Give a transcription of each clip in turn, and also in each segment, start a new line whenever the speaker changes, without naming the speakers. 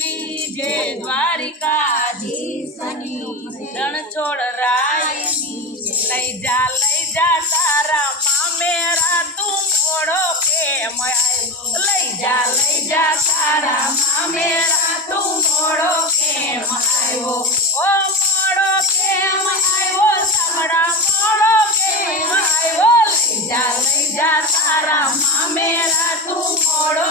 કી જય દ્વારિકાધીશ રણ છોડ રાય લઈ જા લઈ જા, તારા મામેરા, તું મોડો આવ્યો? લઈ જા લઈ જા, તારા મામેરા, તું મોડો કેમ આવ્યો? ઓ મોડો કેમ આવ્યો? સમડા મોડો કેમ આવ્યો? લઈ જા લઈ જા, તારા મોડો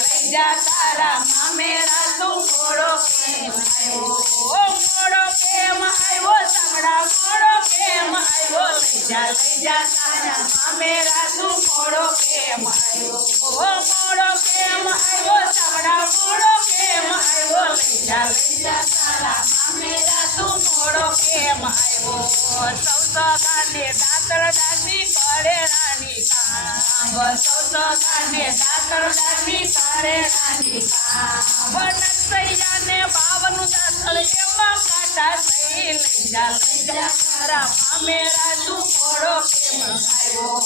જા તારા મામેરા તું મોડો કેમ આવ્યો? મોડો કેમ આવ્યો? સાંભળા મોડો કેમ આવ્યો? લઈ જા લઈ જા, તારા મામેરા તું મોડો કેમ આવ્યો? મોડો કેમ આવ્યો? સાંભળા મોડો કેમ આવ્યો? લઈ જા લઈ જા, તારા મામેરા તું મોડો કેમ આવ્યો? સૌ સગાને દાતર દાદી કરે રાની સૌ સગાને દાતર દાદી કરે રાની કામ નરસૈયાને બાવનું દાતર થઈ લઈ જા લઈ જા, તારા મામેરા તું મોડો કેમ આવ્યો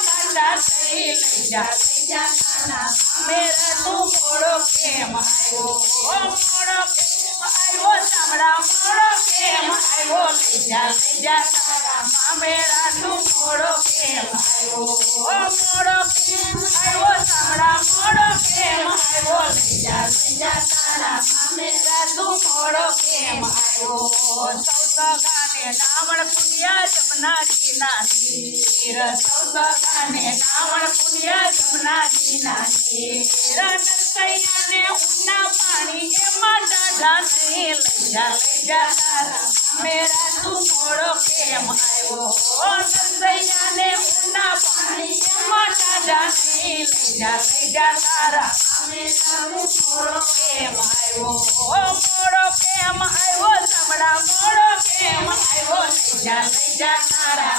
કાટા થઈ લઈ જા લઈ જા કેમ આવ્યો તું મોડો કેમ આવ્યો મોડો કેમ આવ્યો સાંભળા મોડો કેમ આવ્યો લઈ જા તારા મામેરા મોડો કેમ આવ્યો સૌ સગાને નાવણ પુણ્યા જમનાજી ના નીર સૌ સગાને નાવણ પુણ્યા જમનાજી ના નીર નરસૈયાને એમાં દાદા નહીં લઈ જા લઈ જા તારા મામેરા તું મોડો કેમ આવ્યો ઓ નરસૈયાને ઉના પાણી એમાં દાદા નહીં લઈ જા તારા કેમ આવ્યો ઓ મોડો કેમ આવ્યો સાંભળા મોડો કેમ આવ્યો લઈ જા લઈ તારા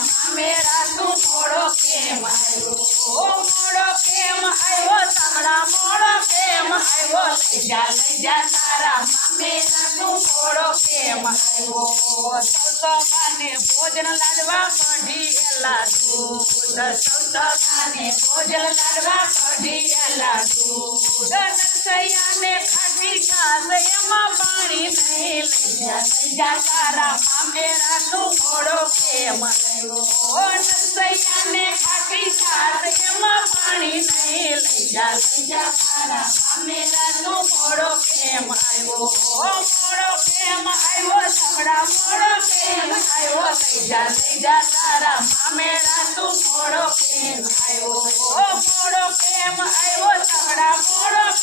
તું મોડો કેમ આવ્યો સૌસગાને ભોજન લાડવા કઢી એલા દૂધ સૌસગાને ભોજન લાડવા કઢી એલા દૂધ નરસૈયાને ખાટી ઘાસ એમાં પાણી નહીં લઈ જા લઈ જા તારા મામેરા તું મોડો કેમ નરસૈયાને ખાટી ઘાસ એમાં પાણી નહીં લઈ જા લઈ જા તારા મામેરા તું મોડો કેમ આવ્યો મોડો કેમ આવ્યો સાંભળા મોડો કેમ આવ્યો લઈ જા લઈ જા તારા મામેરા તું મોડો કેમ આવ્યો મોડો કેમ આવ્યો કેમ આવ્યો?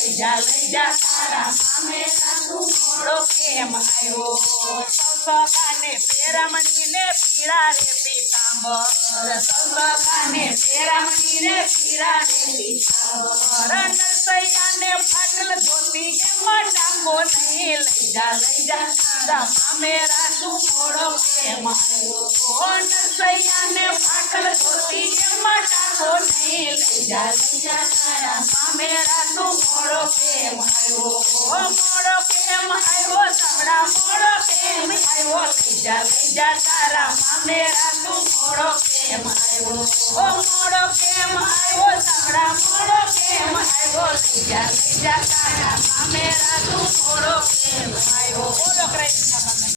લઈ જા લઈ જા તારા મામેરા તું મોડો કેમ આવ્યો? સૌસગાને પેરામણીને પીરા રે પીતાંબર સૌસગાને પેરામણીને પીરા રે પીતાંબર નરસૈયાને ફાટલ ધોતી એમાં ડાંગો નહીં લઈ જા લઈ જા તારા મામેરા તું મોડો કેમ આવ્યો? નરસૈયાને ફાટલ ડાંગો નહીં લઈ જા લઈ જા તારા મામેરા તું મોડો કેમ આવ્યો મોડો કેમ આવ્યો સાંભળા મોડો કેમ આવ્યો લઈ જા લઈ જા તારા મામેરા તું મોડો કેમ આવ્યો ઓ મોડો કેમ આવ્યો સાંભળા મોડો કેમ આવ્યો લઈ જા લઈ જા તારા મોડો કેમ આવ્યો ઓ